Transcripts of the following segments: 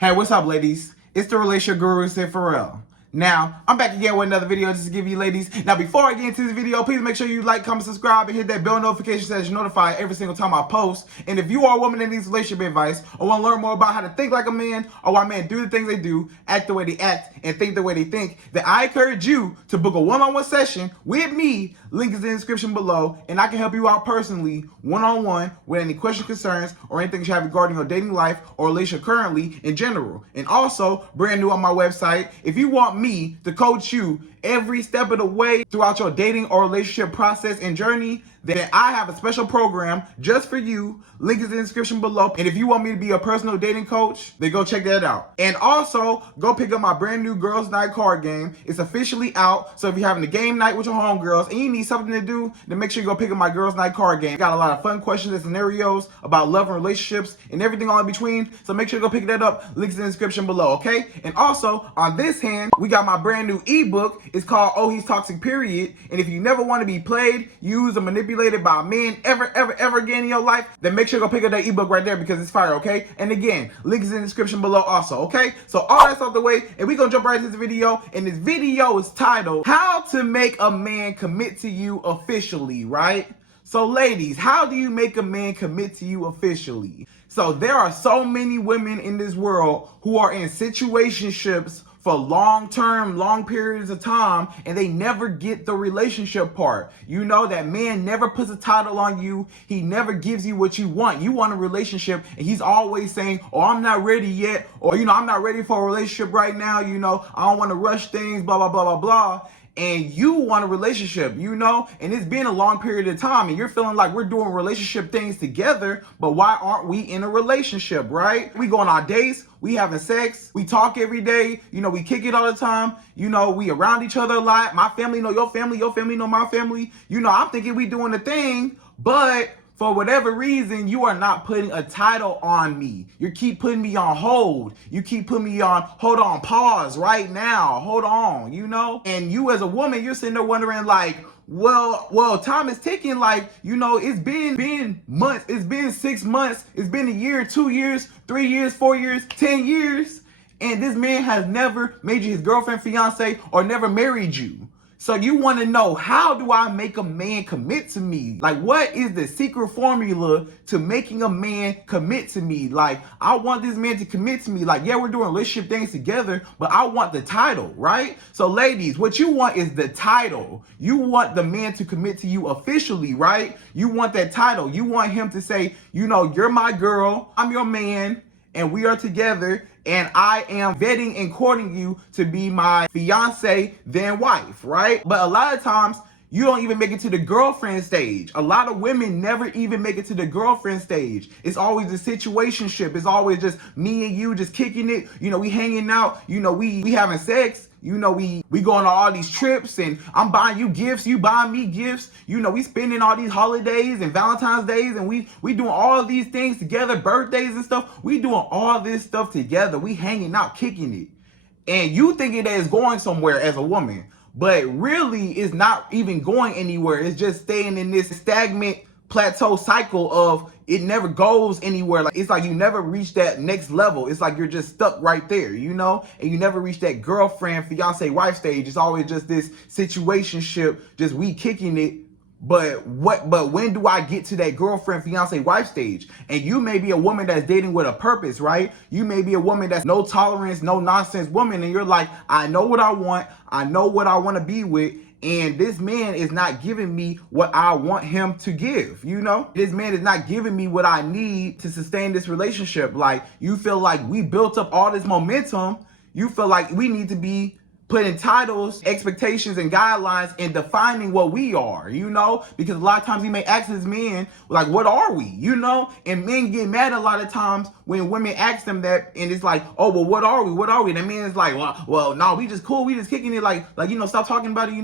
Hey, what's up, ladies? It's the relationship guru, Sydd Ferrell. Now, I'm back again with another video just to give you ladies. Now, before I get into this video, please make sure you like, comment, subscribe, and hit that bell notification so that you're notified every single time I post. And if you are a woman that needs relationship advice or want to learn more about how to think like a man or why men do the things they do, act the way they act, and think the way they think, then I encourage you to book a one-on-one session with me. Link is in the description below, and I can help you out personally, one-on-one, with any questions, concerns, or anything you have regarding your dating life or relationship currently in general. And also, brand new on my website, if you want me to coach you every step of the way throughout your dating or relationship process and journey, then I have a special program just for you. Link is in the description below. And if you want me to be a personal dating coach, then go check that out. And also, go pick up my brand new Girls Night card game. It's officially out. So if you're having a game night with your homegirls and you need something to do, then make sure you go pick up my Girls Night card game. Got a lot of fun questions and scenarios about love and relationships and everything all in between. So make sure you go pick that up. Links in the description below, okay? And also, on this hand, we got my brand new ebook. It's called Oh, He's Toxic, Period. And if you never want to be played, used, or manipulated by men ever again in your life, then make sure you go pick up that ebook right there because it's fire, okay? And again, link is in the description below also, okay? So all that's out the way, and we're gonna jump right into this video. And this video is titled, How to Make a Man Commit to You Officially, right? So ladies, how do you make a man commit to you officially? So there are so many women in this world who are in situationships for long periods of time, and they never get the relationship part. You know, that man never puts a title on you. He never gives you what you want. You want a relationship, and he's always saying, oh, I'm not ready yet, or, you know, I'm not ready for a relationship right now, you know, I don't want to rush things, blah, blah, blah, blah, blah. And you want a relationship, you know, and it's been a long period of time, and you're feeling like we're doing relationship things together, but why aren't we in a relationship, right? We go on our dates, we having sex, we talk every day, you know, we kick it all the time, you know, we around each other a lot. My family know your family know my family. You know, I'm thinking we doing the thing, but for whatever reason, you are not putting a title on me. You keep putting me on hold. You keep putting me on, hold on, pause right now. Hold on, you know? And you as a woman, you're sitting there wondering like, well, time is ticking. Like, you know, it's been months. It's been 6 months. It's been a year, 2 years, 3 years, 4 years, 10 years. And this man has never made you his girlfriend, fiance, or never married you. So you want to know, how do I make a man commit to me? Like, what is the secret formula to making a man commit to me? Like, I want this man to commit to me. Like, yeah, we're doing relationship things together, but I want the title, right? So ladies, what you want is the title. You want the man to commit to you officially, right? You want that title. You want him to say, you know, you're my girl, I'm your man, and we are together, and I am vetting and courting you to be my fiance, then wife, right? But a lot of times, you don't even make it to the girlfriend stage. A lot of women never even make it to the girlfriend stage. It's always a situationship. It's always just me and you just kicking it. You know, we hanging out. You know, we having sex. You know, we going on all these trips, and I'm buying you gifts, you buying me gifts. You know, we spending all these holidays and Valentine's days, and we doing all of these things together, birthdays and stuff. We doing all this stuff together. We hanging out, kicking it. And you thinking that it's going somewhere as a woman, but really it's not even going anywhere. It's just staying in this stagnant plateau cycle of it never goes anywhere. Like, it's like you never reach that next level. It's like you're just stuck right there, you know, and you never reach that girlfriend, fiance, wife stage. It's always just this situationship, just we kicking it. But when do I get to that girlfriend, fiance, wife stage? And you may be a woman that's dating with a purpose, right? You may be a woman that's no tolerance, no nonsense woman, and you're like, I know what I want. I know what I want to be with. And this man is not giving me what I want him to give, you know? This man is not giving me what I need to sustain this relationship. Like, you feel like we built up all this momentum. You feel like we need to be putting titles, expectations, and guidelines and defining what we are, you know? Because a lot of times he may ask his men, like, what are we, you know? And men get mad a lot of times when women ask them that, and it's like, oh, well, what are we? What are we? And the man is like, well, no, we just cool. We just kicking it, like, you know, stop talking about it,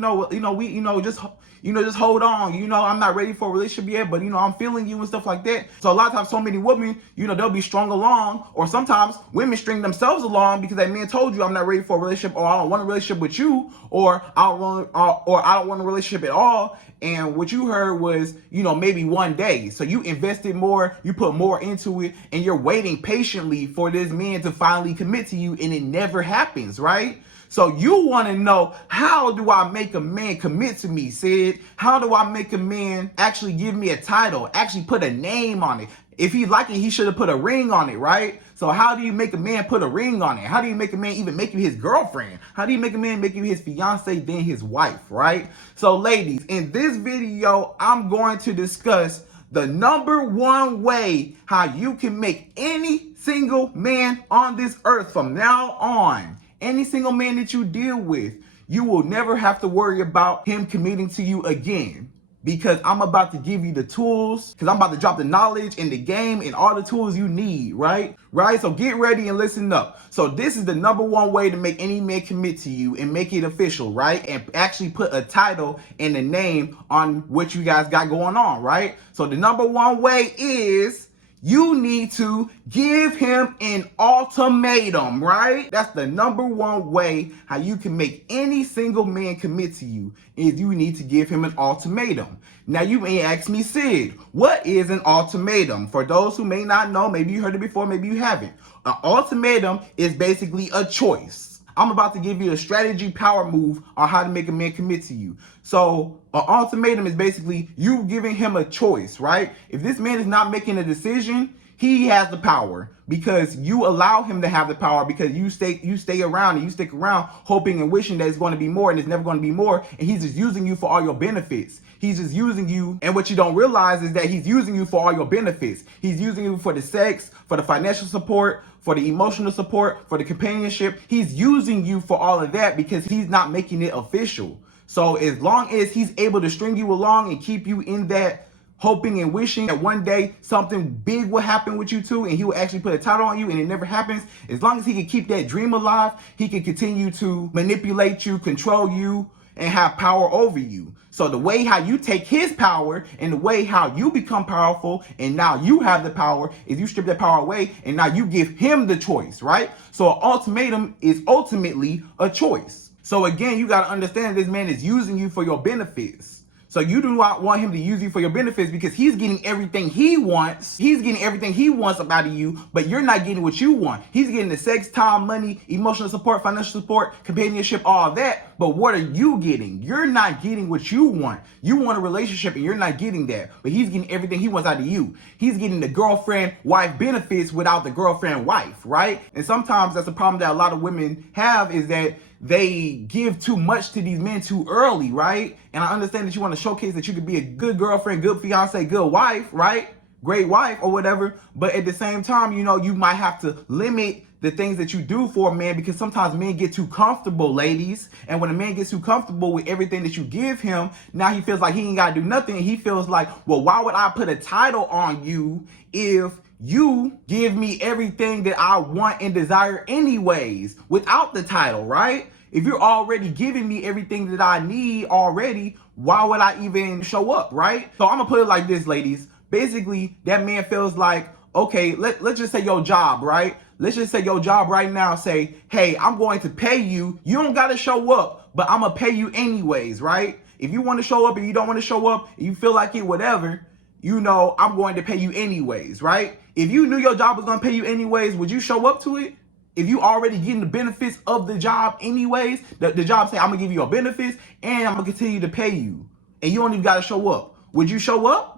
just hold on. You know, I'm not ready for a relationship yet, but, you know, I'm feeling you and stuff like that. So a lot of times, so many women, you know, they'll be strung along, or sometimes women string themselves along because that man told you I'm not ready for a relationship, or I don't want a relationship with you, or I don't want a relationship at all. and what you heard was, maybe 1 day. So you invested more, you put more into it, and you're waiting patiently for this man to finally commit to you, and it never happens, right? So you want to know, how do I make a man commit to me, Sid? How do I make a man actually give me a title, actually put a name on it? If he liked it, he should have put a ring on it, right? So how do you make a man put a ring on it? How do you make a man even make you his girlfriend? How do you make a man make you his fiance, then his wife, right? So ladies, in this video, I'm going to discuss the #1 way how you can make any single man on this earth from now on, any single man that you deal with, you will never have to worry about him committing to you again. Because I'm about to give you the tools, because I'm about to drop the knowledge in the game and all the tools you need, right? So get ready and listen up. So this is the #1 way to make any man commit to you and make it official, right? And actually put a title and a name on what you guys got going on, right? So the #1 way is, you need to give him an ultimatum, right? That's the #1 way how you can make any single man commit to you, is you need to give him an ultimatum. Now you may ask me, Sid, what is an ultimatum? For those who may not know, maybe you heard it before, maybe you haven't. An ultimatum is basically a choice. I'm about to give you a strategy power move on how to make a man commit to you. So an ultimatum is basically you giving him a choice, right? If this man is not making a decision, he has the power, because you allow him to have the power, because you stay around and you stick around hoping and wishing that it's going to be more, and it's never going to be more, and he's just using you for all your benefits. He's just using you, and what you don't realize is that he's using you for all your benefits. He's using you for the sex, for the financial support, for the emotional support, for the companionship. He's using you for all of that because he's not making it official. So as long as he's able to string you along and keep you in that hoping and wishing that one day something big will happen with you two, and he will actually put a title on you, and it never happens, as long as he can keep that dream alive, he can continue to manipulate you, control you, and have power over you. So the way how you take his power and the way how you become powerful and now you have the power is you strip that power away, and now you give him the choice, right? So an ultimatum is ultimately a choice. So again, you got to understand this man is using you for your benefits. So you do not want him to use you for your benefits, because he's getting everything he wants. He's getting everything he wants up out of you, but you're not getting what you want. He's getting the sex, time, money, emotional support, financial support, companionship, all that. But what are you getting? You're not getting what you want. You want a relationship and you're not getting that. But he's getting everything he wants out of you. He's getting the girlfriend-wife benefits without the girlfriend-wife, right? And sometimes that's a problem that a lot of women have, is that they give too much to these men too early, right? And I understand that you want to showcase that you could be a good girlfriend, good fiance, good wife, right? Great wife or whatever. But at the same time, you might have to limit the things that you do for a man, because sometimes men get too comfortable, ladies. And when a man gets too comfortable with everything that you give him, now he feels like he ain't got to do nothing. He feels like, well, why would I put a title on you if you give me everything that I want and desire anyways without the title, right? If you're already giving me everything that I need already, why would I even show up, right? So I'm gonna put it like this, ladies. Basically, that man feels like, okay, let's just say your job, right? Let's just say your job right now, say, hey, I'm going to pay you. You don't got to show up, but I'm going to pay you anyways, right? If you want to show up and you don't want to show up, and you feel like it, whatever, I'm going to pay you anyways, right? If you knew your job was going to pay you anyways, would you show up to it? If you already getting the benefits of the job anyways, the job say, I'm going to give you your benefits and I'm going to continue to pay you, and you don't even got to show up, would you show up?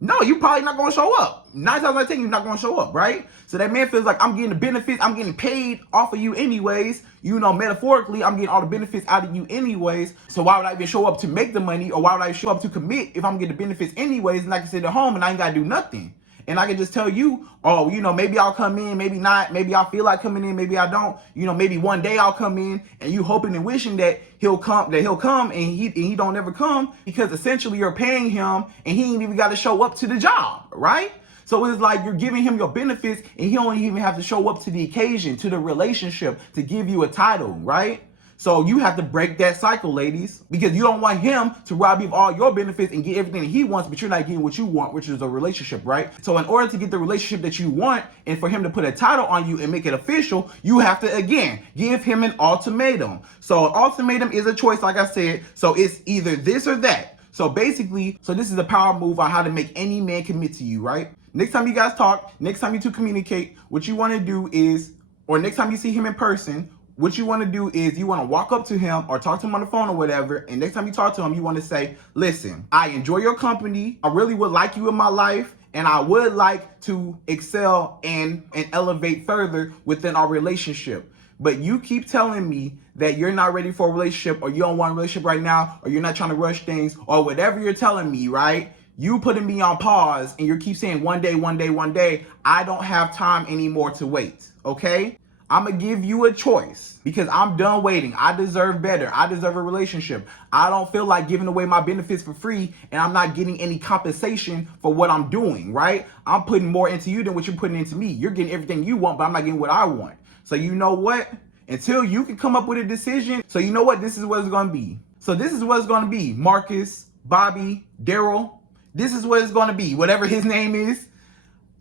No, you probably not going to show up. 9 times out of 10, you're not going to show up, right? So that man feels like, I'm getting the benefits, I'm getting paid off of you anyways. Metaphorically, I'm getting all the benefits out of you anyways. So why would I even show up to make the money, or why would I show up to commit if I'm getting the benefits anyways, and I can sit at home and I ain't got to do nothing? And I can just tell you, oh, maybe I'll come in, maybe not, maybe I feel like coming in, maybe I don't. Maybe one day I'll come in, and you hoping and wishing that he'll come, and he don't ever come, because essentially you're paying him and he ain't even got to show up to the job, right? So it's like you're giving him your benefits and he don't even have to show up to the occasion, to the relationship, to give you a title, right? So you have to break that cycle, ladies, because you don't want him to rob you of all your benefits and get everything that he wants, but you're not getting what you want, which is a relationship, right? So in order to get the relationship that you want, and for him to put a title on you and make it official, you have to, again, give him an ultimatum. So an ultimatum is a choice, like I said. So it's either this or that. So basically, this is a power move on how to make any man commit to you, right? Next time you guys talk, next time you two communicate, what you want to do is, or next time you see him in person, what you want to do is you want to walk up to him or talk to him on the phone or whatever. And next time you talk to him, you want to say, listen, I enjoy your company. I really would like you in my life. And I would like to excel and elevate further within our relationship. But you keep telling me that you're not ready for a relationship, or you don't want a relationship right now, or you're not trying to rush things, or whatever you're telling me, right? You putting me on pause, and you keep saying one day, one day, one day. I don't have time anymore to wait, okay? I'm going to give you a choice because I'm done waiting. I deserve better. I deserve a relationship. I don't feel like giving away my benefits for free, and I'm not getting any compensation for what I'm doing, right? I'm putting more into you than what you're putting into me. You're getting everything you want, but I'm not getting what I want. So you know what? Until you can come up with a decision. So you know what? This is what it's going to be. So this is what it's going to be. Marcus, Bobby, Daryl. This is what it's going to be. Whatever his name is.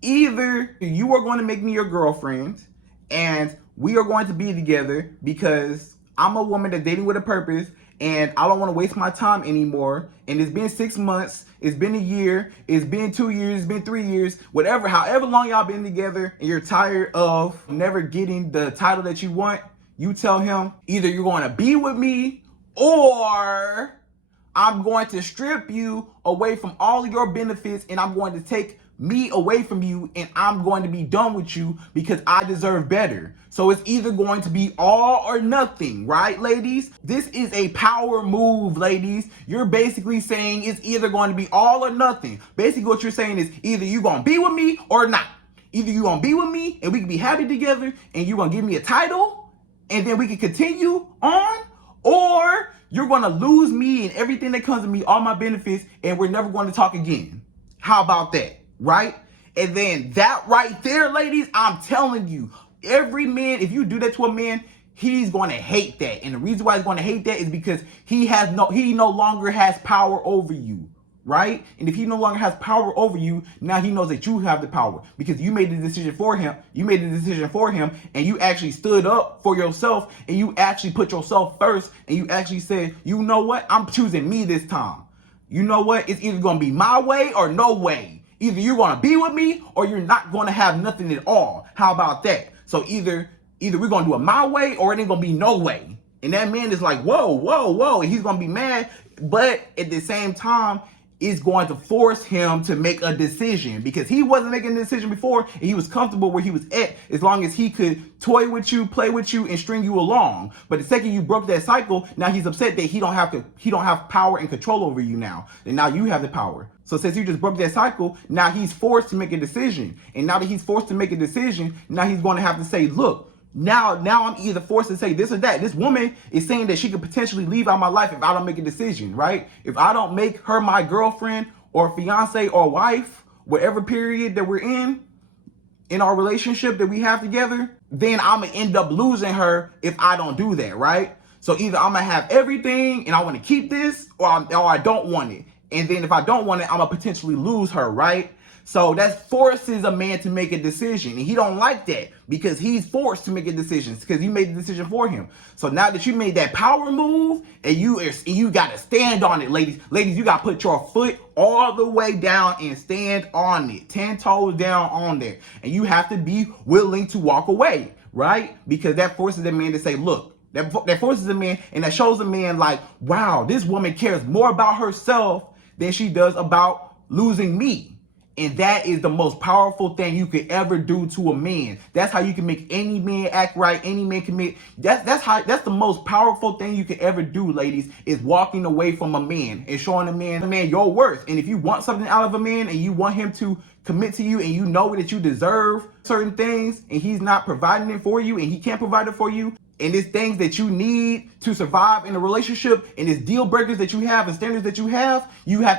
Either you are going to make me your girlfriend, and we are going to be together because I'm a woman that's dating with a purpose, and I don't want to waste my time anymore. And it's been 6 months, it's been a year, it's been 2 years, it's been 3 years, whatever, however long y'all been together, and you're tired of never getting the title that you want. You tell him, either you're going to be with me, or I'm going to strip you away from all of your benefits, and I'm going to take me away from you, and I'm going to be done with you because I deserve better. So it's either going to be all or nothing, right, ladies? This is a power move, ladies. You're basically saying it's either going to be all or nothing. Basically what you're saying is either you're going to be with me or not. Either you're going to be with me and we can be happy together and you're going to give me a title and then we can continue on, or you're going to lose me and everything that comes to me, all my benefits, and we're never going to talk again. How about that? Right? And then that right there, ladies, I'm telling you, every man, if you do that to a man, he's going to hate that. And the reason why he's going to hate that is because he no longer has power over you, right? And if he no longer has power over you, now he knows that you have the power because you made the decision for him. You made the decision for him, and you actually stood up for yourself, and you actually put yourself first, and you actually said, you know what? I'm choosing me this time. You know what? It's either going to be my way or no way. Either you're going to be with me or you're not going to have nothing at all. How about that? So either we're going to do it my way or it ain't going to be no way. And that man is like, whoa, whoa, whoa. And he's going to be mad. But at the same time, it's going to force him to make a decision because he wasn't making a decision before and he was comfortable where he was at as long as he could toy with you, play with you, and string you along. But the second you broke that cycle, now he's upset that he don't have power and control over you now. And now you have the power. So since you just broke that cycle, now he's forced to make a decision. And now that he's forced to make a decision, now he's going to have to say, look, now I'm either forced to say this or that. This woman is saying that she could potentially leave out my life if I don't make a decision, right? If I don't make her my girlfriend or fiance or wife, whatever period that we're in our relationship that we have together, then I'm going to end up losing her if I don't do that, right? So either I'm going to have everything and I want to keep this or I don't want it. And then if I don't want it, I'm going to potentially lose her, right? So that forces a man to make a decision. And he don't like that because he's forced to make a decision because you made the decision for him. So now that you made that power move and you got to stand on it, ladies. Ladies, you got to put your foot all the way down and stand on it. 10 toes down on there. And you have to be willing to walk away, right? Because that forces a man to say, look, that forces a man and that shows a man like, wow, this woman cares more about herself than she does about losing me. And that is the most powerful thing you could ever do to a man. That's how you can make any man act right, any man commit. That's the most powerful thing you could ever do, ladies, is walking away from a man and showing a man your worth. And if you want something out of a man and you want him to commit to you and you know that you deserve certain things and he's not providing it for you and he can't provide it for you, and it's things that you need to survive in a relationship, and it's deal breakers that you have and standards that you have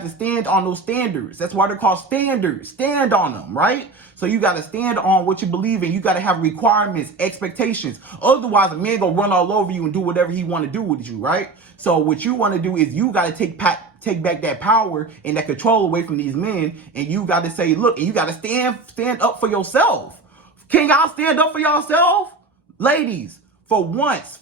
to stand on those standards. That's why they're called standards. Stand on them, right? So you got to stand on what you believe in. You got to have requirements, expectations. Otherwise, a man gonna run all over you and do whatever he want to do with you, right? So what you want to do is you got to take back that power and that control away from these men, and you got to say, look, and you got to stand up for yourself. Can y'all stand up for yourself? Ladies, For once,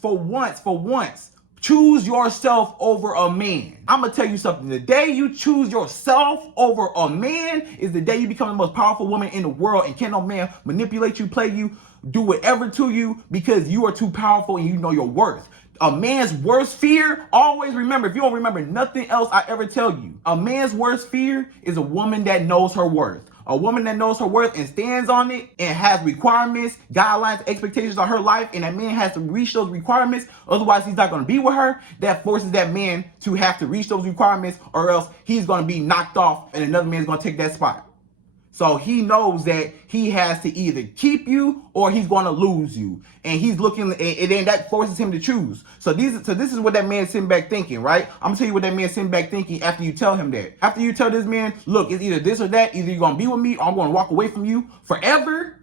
Choose yourself over a man. I'm gonna tell you something. The day you choose yourself over a man is the day you become the most powerful woman in the world, and can't no man manipulate you, play you, do whatever to you, because you are too powerful and you know your worth. A man's worst fear, always remember, if you don't remember nothing else I ever tell you, a man's worst fear is a woman that knows her worth. A woman that knows her worth and stands on it and has requirements, guidelines, expectations on her life, and that man has to reach those requirements, otherwise he's not going to be with her. That forces that man to have to reach those requirements, or else he's going to be knocked off and another man's going to take that spot. So he knows that he has to either keep you or he's going to lose you. And he's looking, and then that forces him to choose. So this is what that man's sitting back thinking, right? I'm going to tell you what that man's sitting back thinking after you tell him that. After you tell this man, look, it's either this or that. Either you're going to be with me or I'm going to walk away from you forever.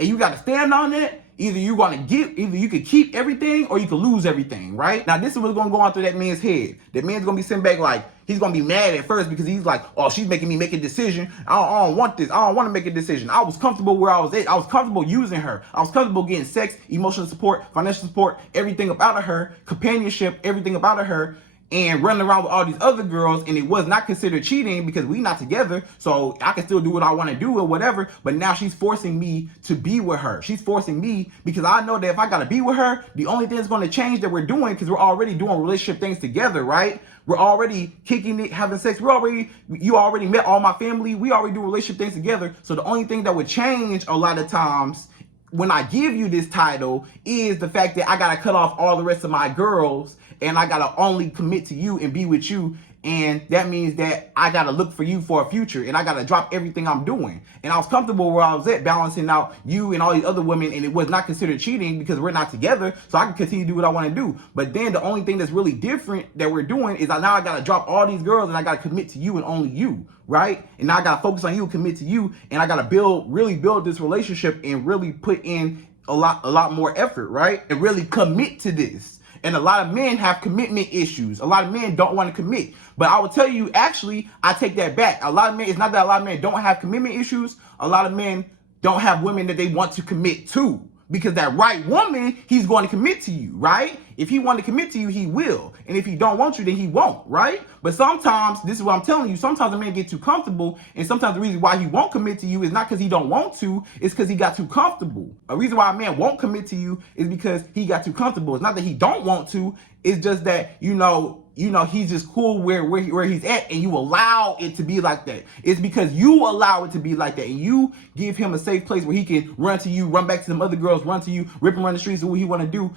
And you got to stand on that. Either you could keep everything or you could lose everything, right? Now, this is what's going to go on through that man's head. That man's going to be sitting back like, he's going to be mad at first because he's like, oh, she's making me make a decision. I don't want this. I don't want to make a decision. I was comfortable where I was at. I was comfortable using her. I was comfortable getting sex, emotional support, financial support, everything about her, companionship, everything about her, and running around with all these other girls, and it was not considered cheating because we not together, so I can still do what I want to do or whatever. But now she's forcing me to be with her. She's forcing me because I know that if I gotta be with her, the only thing that's going to change that we're doing, because we're already doing relationship things together, right? We're already kicking it, having sex. You already met all my family. We already do relationship things together. So the only thing that would change a lot of times when I give you this title is the fact that I gotta cut off all the rest of my girls, and I gotta only commit to you and be with you. And that means that I gotta look for you for a future, and I gotta drop everything I'm doing. And I was comfortable where I was at, balancing out you and all these other women, and it was not considered cheating because we're not together, so I can continue to do what I want to do. But then the only thing that's really different that we're doing is now I gotta drop all these girls and I gotta commit to you and only you, right? And now I gotta focus on you, commit to you, and I gotta really build this relationship and really put in a lot more effort, right? And really commit to this. And a lot of men have commitment issues. A lot of men don't want to commit. But I will tell you, actually, I take that back. A lot of men, it's not that a lot of men don't have commitment issues. A lot of men don't have women that they want to commit to. Because that right woman, he's going to commit to you, right? If he want to commit to you, he will. And if he don't want you, then he won't, right? But sometimes, this is what I'm telling you, sometimes a man get too comfortable, and sometimes the reason why he won't commit to you is not because he don't want to, it's because he got too comfortable. A reason why a man won't commit to you is because he got too comfortable. It's not that he don't want to, it's just that, he's just cool where he's at, and you allow it to be like that. It's because you allow it to be like that, and you give him a safe place where he can run to you, run back to some other girls, run to you, rip and run the streets, do what he want to do.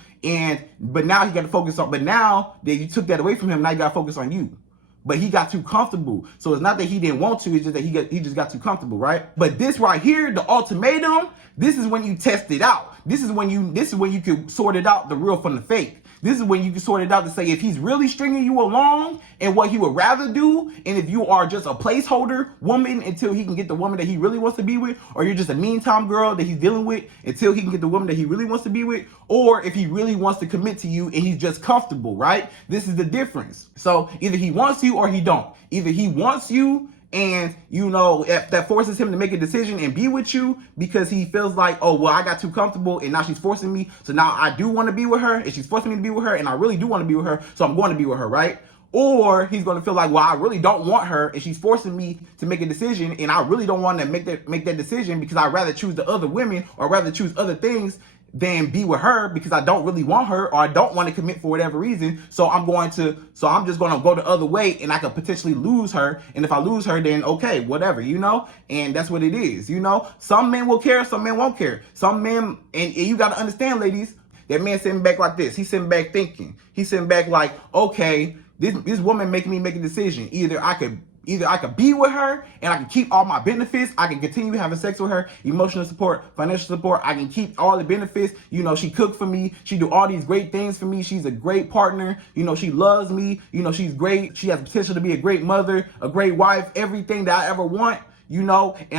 But now he got to focus on. But now that you took that away from him, now you got to focus on you. But he got too comfortable. So it's not that he didn't want to, it's just that he just got too comfortable, right? But this right here, the ultimatum, this is when you test it out. This is when you can sort it out, the real from the fake. This is when you can sort it out to say if he's really stringing you along and what he would rather do, and if you are just a placeholder woman until he can get the woman that he really wants to be with, or you're just a meantime girl that he's dealing with until he can get the woman that he really wants to be with, or if he really wants to commit to you and he's just comfortable, right? This is the difference. So either he wants you or he don't. Either he wants you, and if that forces him to make a decision and be with you because he feels like, oh, well, I got too comfortable and now she's forcing me, so now I do want to be with her, and she's forcing me to be with her, and I really do want to be with her, so I'm going to be with her, right? Or he's going to feel like, well, I really don't want her, and she's forcing me to make a decision, and I really don't want to make that decision because I'd rather choose the other women or rather choose other things than be with her because I don't really want her, or I don't want to commit for whatever reason. So I'm just going to go the other way, and I could potentially lose her. And if I lose her, then okay, whatever, and that's what it is. Some men will care, some men won't care. Some men, and you got to understand, ladies, that man sitting back like this. He's sitting back thinking. He's sitting back like, okay, this woman making me make a decision. Either I could be with her and I can keep all my benefits. I can continue having sex with her, emotional support, financial support. I can keep all the benefits. She cooked for me. She do all these great things for me. She's a great partner. She loves me. She's great. She has potential to be a great mother, a great wife, everything that I ever want, and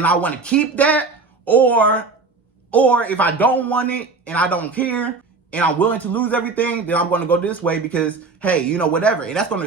I want to keep that. Or if I don't want it and I don't care, and I'm willing to lose everything, then I'm going to go this way because, hey, you know, whatever. And that's going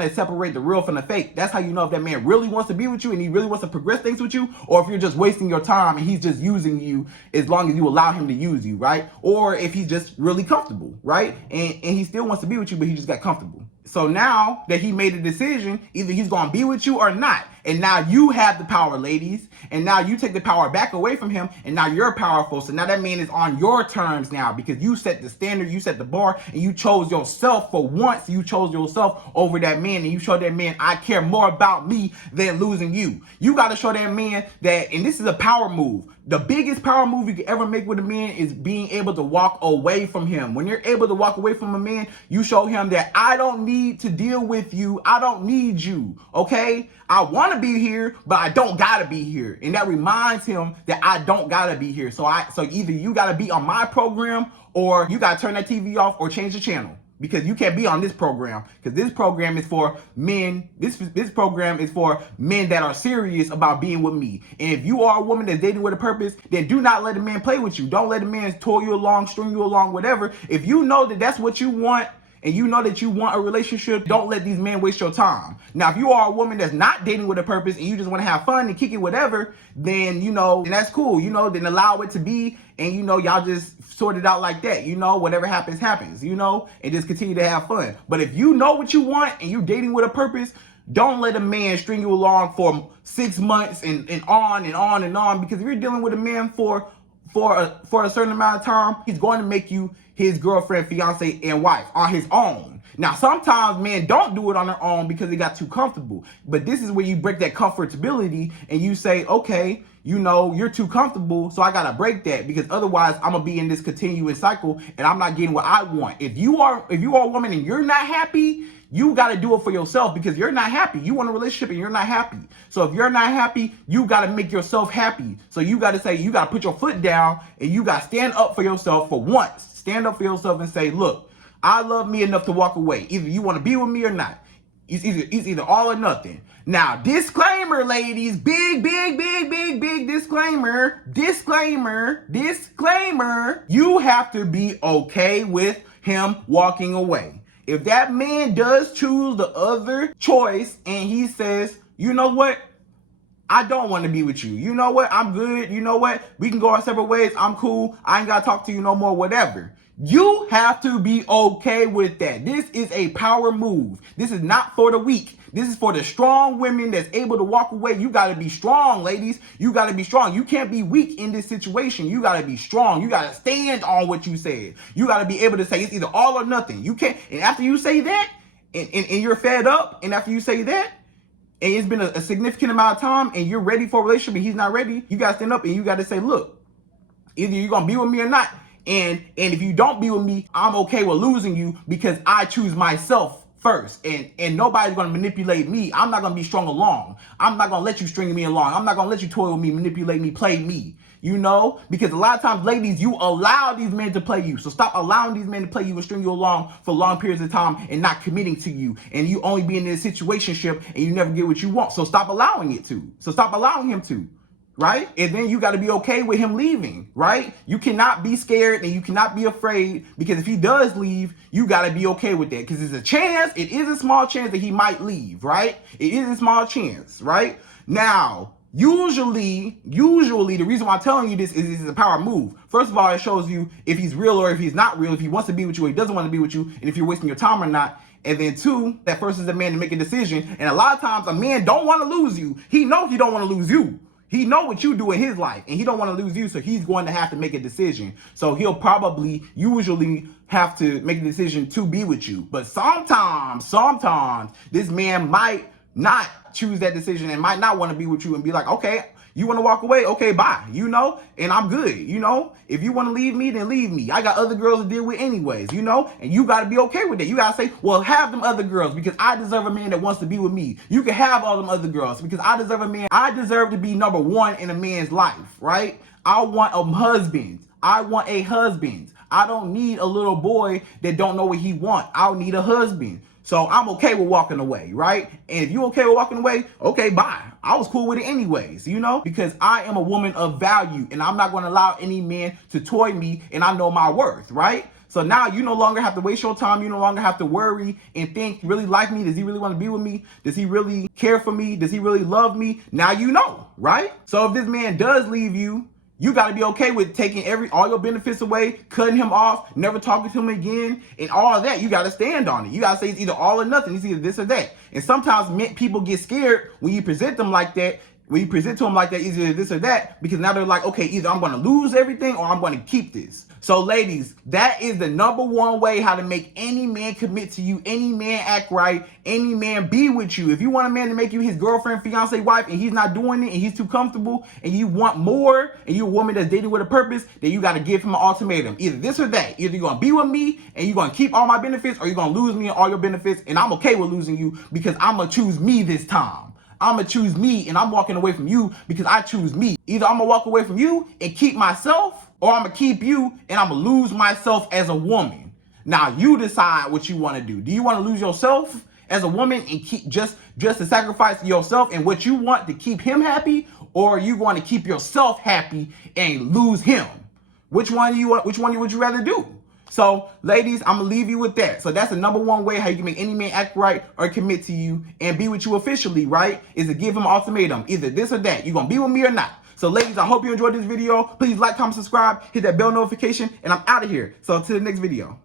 to separate the real from the fake. That's how you know if that man really wants to be with you and he really wants to progress things with you, or if you're just wasting your time and he's just using you as long as you allow him to use you, right? Or if he's just really comfortable, right? And he still wants to be with you, but he just got comfortable. So now that he made a decision, either he's going to be with you or not. And now you have the power, ladies. And now you take the power back away from him, and now you're powerful. So now that man is on your terms now because you set the standard, you set the bar, and you chose yourself for once. You chose yourself over that man, and you showed that man, I care more about me than losing you. You got to show that man that, and this is a power move. The biggest power move you can ever make with a man is being able to walk away from him. When you're able to walk away from a man, you show him that I don't need to deal with you. I don't need you, okay? I want to be here, but I don't got to be here. And that reminds him that I don't got to be here. So either you got to be on my program or you got to turn that TV off or change the channel. Because you can't be on this program, because this program is for men. This program is for men that are serious about being with me. And if you are a woman that's dating with a purpose, then do not let a man play with you. Don't let a man toil you along, string you along, whatever. If you know that that's what you want, and you know that you want a relationship, don't let these men waste your time. Now, if you are a woman that's not dating with a purpose and you just want to have fun and kick it, whatever, then, you know, and that's cool, you know, then allow it to be. And, you know, y'all just sort it out like that, you know, whatever happens, happens, you know, and just continue to have fun. But if you know what you want and you're dating with a purpose, don't let a man string you along for 6 months and on and on and on. Because if you're dealing with a man for a certain amount of time, he's going to make you his girlfriend, fiance, and wife on his own. Now, sometimes men don't do it on their own because they got too comfortable. But this is where you break that comfortability and you say, okay, you know, you're too comfortable, so I gotta break that, because otherwise I'm gonna be in this continuous cycle and I'm not getting what I want. If you are a woman and you're not happy, you got to do it for yourself, because you're not happy. You want a relationship and you're not happy. So if you're not happy, you got to make yourself happy. So you got to say, you got to put your foot down and you got to stand up for yourself for once. Stand up for yourself and say, look, I love me enough to walk away. Either you want to be with me or not. It's either all or nothing. Now, disclaimer, ladies, big disclaimer. You have to be okay with him walking away. If that man does choose the other choice and he says, you know what? I don't want to be with you. You know what? I'm good. You know what? We can go our separate ways. I'm cool. I ain't got to talk to you no more, whatever. You have to be okay with that. This is a power move. This is not for the weak. This is for the strong women that's able to walk away. You got to be strong, ladies. You got to be strong. You can't be weak in this situation. You got to be strong. You got to stand on what you said. You got to be able to say it's either all or nothing. You can't. And after you say that, and you're fed up, and after you say that, and it's been a significant amount of time, and you're ready for a relationship, and he's not ready, you got to stand up and you got to say, look, either you're going to be with me or not. And if you don't be with me, I'm okay with losing you, because I choose myself first. And nobody's going to manipulate me. I'm not going to be strung along. I'm not going to let you string me along. I'm not going to let you toy with me, manipulate me, play me. You know, because a lot of times, ladies, you allow these men to play you. So stop allowing these men to play you and string you along for long periods of time and not committing to you. And you only be in this situationship and you never get what you want. So stop allowing it to. So stop allowing him to. Right? And then you got to be okay with him leaving, right? You cannot be scared and you cannot be afraid, because if he does leave, you got to be okay with that, because it's a chance. It is a small chance that he might leave, right? It is a small chance, right? Now, usually the reason why I'm telling you this is it's a power move. First of all, it shows you if he's real or if he's not real, if he wants to be with you or he doesn't want to be with you, and if you're wasting your time or not. And then two, that first is a man to make a decision. And a lot of times a man don't want to lose you. He knows he don't want to lose you. He know what you do in his life, and he don't want to lose you, so he's going to have to make a decision. So he'll probably usually have to make a decision to be with you. But sometimes this man might not choose that decision and might not want to be with you and be like, okay, you want to walk away? Okay, bye, you know, and I'm good, you know. If you want to leave me, then leave me. I got other girls to deal with anyways, you know, and you got to be okay with that. You got to say, well, have them other girls, because I deserve a man that wants to be with me. You can have all them other girls, because I deserve a man. I deserve to be number one in a man's life, right? I want a husband. I want a husband. I don't need a little boy that don't know what he wants. I'll need a husband. So I'm okay with walking away, right? And if you're okay with walking away, okay, bye. I was cool with it anyways, you know, because I am a woman of value and I'm not going to allow any man to toy me, and I know my worth, right? So now you no longer have to waste your time. You no longer have to worry and think, really like me? Does he really want to be with me? Does he really care for me? Does he really love me? Now you know, right? So if this man does leave you, you got to be okay with taking all your benefits away, cutting him off, never talking to him again, and all of that. You got to stand on it. You got to say it's either all or nothing. It's either this or that. And sometimes people get scared when you present them like that. When you present to them like that, either this or that, because now they're like, okay, either I'm going to lose everything or I'm going to keep this. So ladies, that is the #1 way how to make any man commit to you, any man act right, any man be with you. If you want a man to make you his girlfriend, fiance, wife, and he's not doing it and he's too comfortable and you want more and you're a woman that's dating with a purpose, then you got to give him an ultimatum. Either this or that. Either you're going to be with me and you're going to keep all my benefits, or you're going to lose me and all your benefits, and I'm okay with losing you because I'm going to choose me this time. I'm going to choose me, and I'm walking away from you because I choose me. Either I'm going to walk away from you and keep myself, or I'm going to keep you and I'm going to lose myself as a woman. Now, you decide what you want to do. Do you want to lose yourself as a woman and keep just to sacrifice yourself and what you want to keep him happy, or are you going to keep yourself happy and lose him? Which one would you rather do? So, ladies, I'm going to leave you with that. So that's the #1 way how you can make any man act right or commit to you and be with you officially, right? Is to give him an ultimatum. Either this or that. You're going to be with me or not. So, ladies, I hope you enjoyed this video. Please like, comment, subscribe, hit that bell notification, and I'm out of here. So, until the next video.